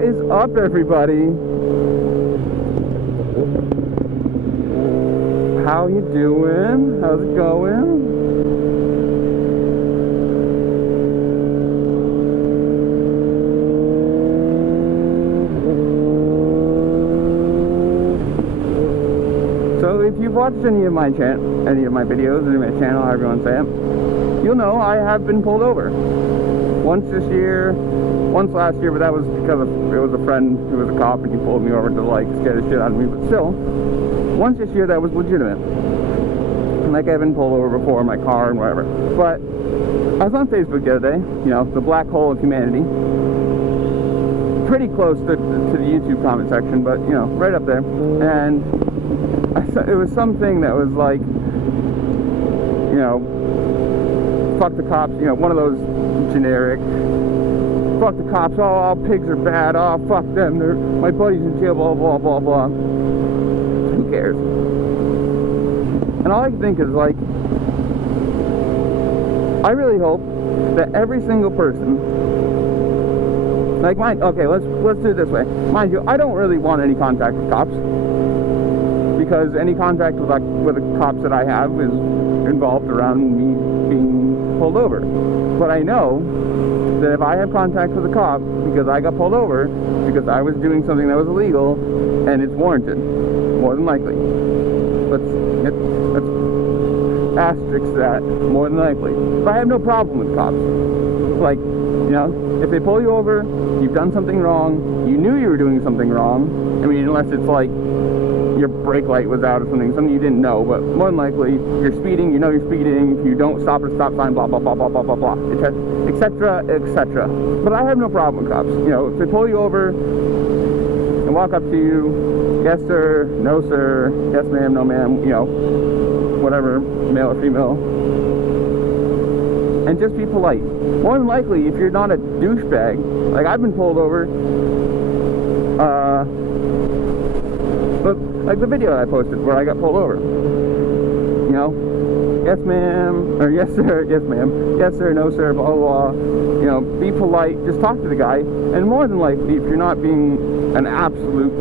What is up, everybody? How you doing? How's it going? So if you've watched any of my videos, any of my channel, however you want to say it, you'll know I have been pulled over. Once this year, once last year, but that was because it was a friend who was a cop and he pulled me over to like scare the shit out of me. But still, once this year that was legitimate. Like I've been pulled over before in my car and whatever. But I was on Facebook the other day, you know, the black hole of humanity. Pretty close to the YouTube comment section, but you know, right up there. And it was something that was like, you know, fuck the cops, you know, one of those generic, fuck the cops, oh, all pigs are bad, oh, fuck them, my buddy's in jail, blah, blah, blah, blah. Who cares? And all I can think is, like, I really hope that every single person, like mine, okay, let's do it this way. Mind you, I don't really want any contact with cops, because any contact with the cops that I have is involved around me being pulled over. But I know that if I have contact with a cop because I got pulled over because I was doing something that was illegal and it's warranted, more than likely. Let's asterisk that, more than likely. But I have no problem with cops. Like, you know, if they pull you over, you've done something wrong, you knew you were doing something wrong. I mean, unless it's like your brake light was out or something you didn't know, but more than likely, you're speeding, you know you're speeding, if you don't stop at a stop sign, blah, blah, blah, blah, blah, blah, blah, etc., etc. But I have no problem with cops. You know, if they pull you over and walk up to you, yes sir, no sir, yes ma'am, no ma'am, you know, whatever, male or female, and just be polite. More than likely, if you're not a douchebag, like I've been pulled over, but like the video I posted where I got pulled over, you know, yes ma'am, or yes sir, yes ma'am, yes sir, no sir, blah, blah, blah. You know, be polite, just talk to the guy, and more than likely, if you're not being an absolute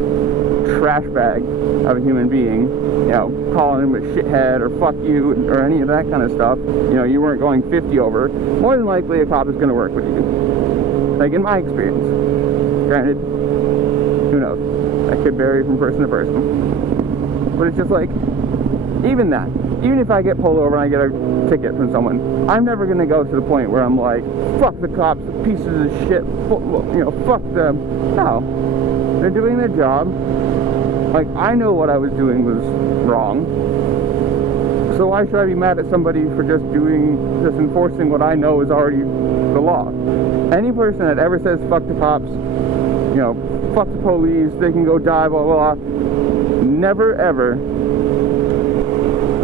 trash bag of a human being, you know, calling him a shithead or fuck you or any of that kind of stuff, you know, you weren't going 50 over, more than likely a cop is going to work with you. Like in my experience. Granted, who knows? That could vary from person to person. But it's just like, even that, even if I get pulled over and I get a ticket from someone, I'm never going to go to the point where I'm like, fuck the cops, the pieces of shit, you know, fuck them. No. They're doing their job. Like, I know what I was doing was wrong. So why should I be mad at somebody for just enforcing what I know is already the law? Any person that ever says fuck the cops, you know, fuck the police, they can go die, blah, blah, blah, never ever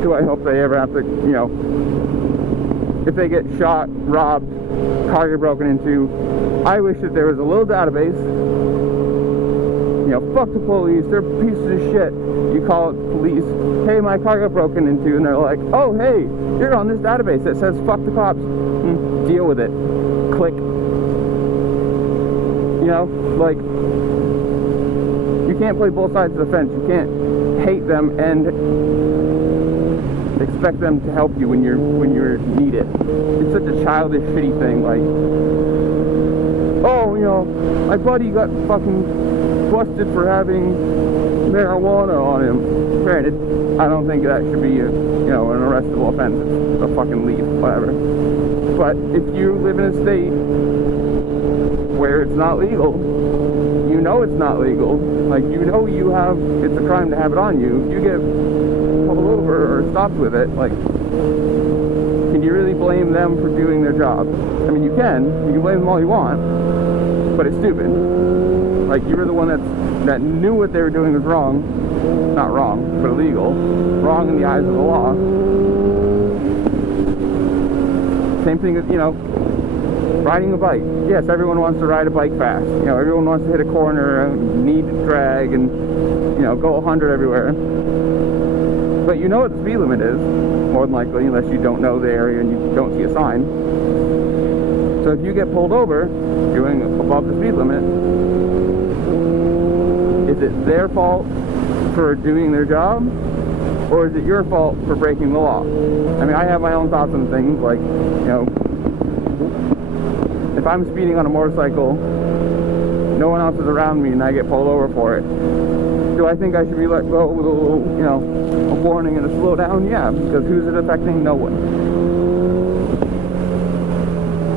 do I hope they ever have to, you know, if they get shot, robbed, car get broken into, I wish that there was a little database. You know, fuck the police, they're pieces of shit. You call it the police, hey, my car got broken into, and they're like, oh, hey, you're on this database that says fuck the cops. Deal with it. Click. You know, like, you can't play both sides of the fence. You can't hate them and expect them to help you when you're needed. It's such a childish, shitty thing, like, oh, you know, my buddy got fucking busted for having marijuana on him. Granted, I don't think that should be you know, an arrestable offense. It's a fucking leaf, whatever. But if you live in a state where it's not legal, you know it's not legal, like, you know you have, it's a crime to have it on you. If you get pulled over or stopped with it, like, can you really blame them for doing their job? I mean, you can blame them all you want, but it's stupid. Like, you were the one that knew what they were doing was wrong. Not wrong, but illegal. Wrong in the eyes of the law. Same thing as, you know, riding a bike. Yes, everyone wants to ride a bike fast. You know, everyone wants to hit a corner and need to drag and, you know, go 100 everywhere. But you know what the speed limit is, more than likely, unless you don't know the area and you don't see a sign. So if you get pulled over doing above the speed limit, Is it their fault for doing their job, or is it your fault for breaking the law? I mean, I have my own thoughts on things, like, you know, if I'm speeding on a motorcycle, no one else is around me, and I get pulled over for it, do I think I should be let go with a little, you know, a warning and a slow down? Yeah, because who's it affecting? No one.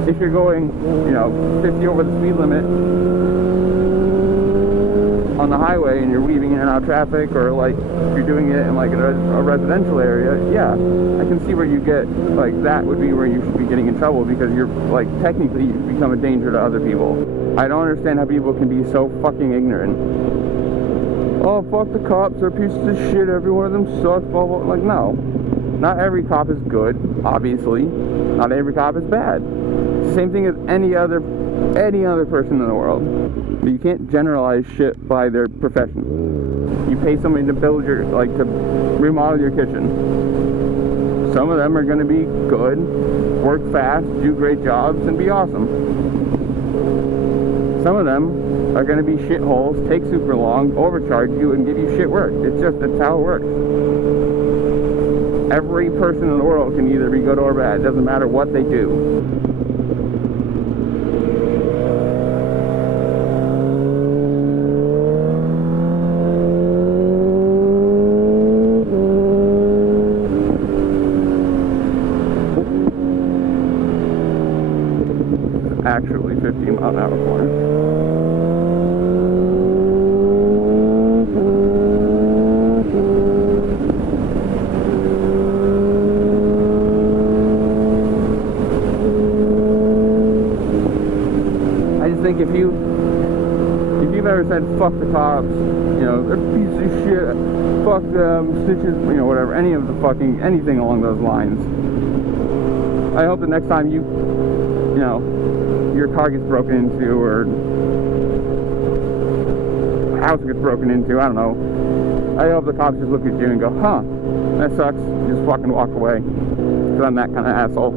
If you're going, you know, 50 over the speed limit on the highway and you're weaving in and out of traffic, or like if you're doing it in like a residential area, yeah, I can see where you get, like, that would be where you should be getting in trouble, because you're, like, technically you become a danger to other people. I don't understand how people can be so fucking ignorant. Oh, fuck the cops, they're pieces of shit, every one of them sucks, blah, blah. Like, no. Not every cop is good, obviously. Not every cop is bad. It's the same thing as any other person in the world. But you can't generalize shit by their profession. You pay somebody to build your, like, to remodel your kitchen. Some of them are going to be good, work fast, do great jobs, and be awesome. Some of them are going to be shitholes, take super long, overcharge you, and give you shit work. That's how it works. Every person in the world can either be good or bad. It doesn't matter what they do. Actually 15-mile-an-hour corner. I just think if you've ever said fuck the cops, you know, they're pieces of shit, fuck them, snitches, you know, whatever, any of the fucking, anything along those lines, I hope the next time you know, your car gets broken into, or a house gets broken into, I don't know, I hope the cops just look at you and go, huh, that sucks, just fucking walk away, because I'm that kind of asshole.